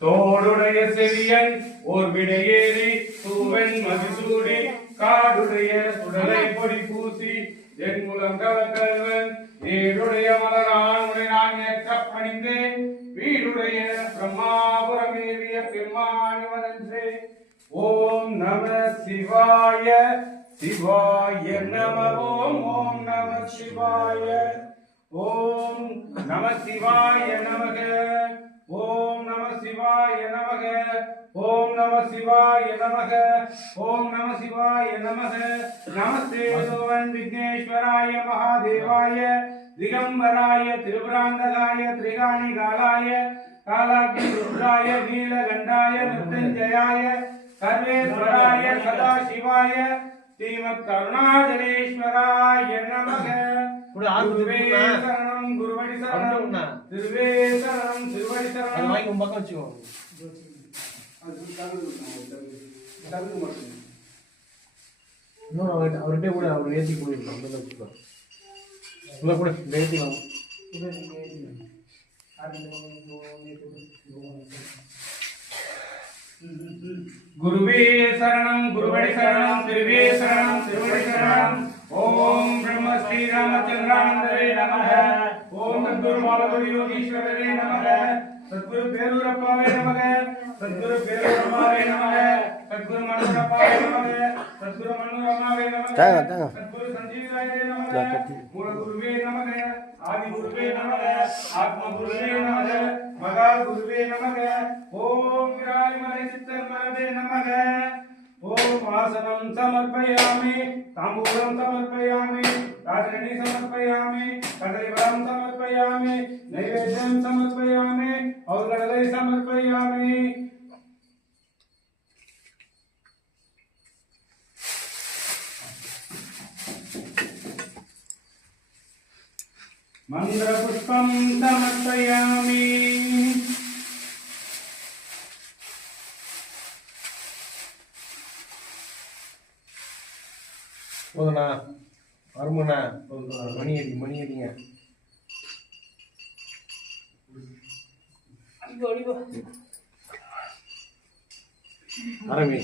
தோடுடைய செவியன் ஓர் விடையேறி தூவன் மதிசூடி காடுடைய சுடலை பொடி பூசி என் மூலம் கலக்கல்வன் நீருடைய மலரான் நான் ஏற்ற பணிந்தேன் வீடுடைய பிரம்மாபுரமேவிய பெம்மானிவனன்றே. ஓம் நம சிவாய சிவாய நம ஓம் ஓம் நம சிவாய ஓம் நம சிவாய நமக ஓம் நம சிவாய நமக ஓம் நம சிவாய நமக ஓம் நம சிவாய நமக. நமஸ்தே சோவன் விக்னேஸ்வராய மகாதேவாய திகம்பராய திரிபுராந்தகாய திரிகாணிகாலாய காலாக்னி ருத்ராய நீலகண்டாய மிருத்யுஞ்சயாய சர்வேஸ்வராய சதாசிவாய ஸ்ரீமத் கருணாஜலேஸ்வராய நமக. குருவே சரணம் குருவடி சரணம் திருவே சரணம் திருவடி சரணம். வாங்கி உன் பக்கம் வச்சுக்கோ. இன்னும் அவர்கிட்ட கூட அவர் ஏற்றி போயிருக்கோம். வச்சுக்கோ உள்ள கூட ஏற்றிக்கலாம். குருவே சரணம் குருவடி சரணம் திருவே சரணம் திருவடி சரணம். ஓம் பிரம்ம ஸ்ரீ ராமச்சந்திரானந்தரே நமக. ஓம் சத்குரு பாலகுரு யோகீஸ்வரரே நமக. சத்குரு பேரூரப்பாவே நமக. சத்குரு பேரூரம்மாவே நமக. சத்குரு மனோரப்பாவே நமக. சத்குரு மனோரம்மாவே நமக. சத்குரு சஞ்சீவராயே நமக. மூல குருவே நமக. ஆதி குருவே நமக. ஆத்ம குருவே நமக. மகா குருவே நமக. ஓம் விராலிமலை சித்தர் மரபே நமக. ஓம் ஆசனம் சமர்ப்பயாமி தாம்பூலம் சமர்ப்பயாமி ராஜரணி சமர்ப்பயாமி கதலிபலம் சமர்ப்பயாமி நைவேத்யம் சமர்ப்பயாமி ஔகடலை சமர்ப்பயாமி. மந்திர புஷ்பம் சமர்ப்பயாமி. போதுண்ணா வருமுண்ணா. மணி அடிங்க. ஆரம்பி.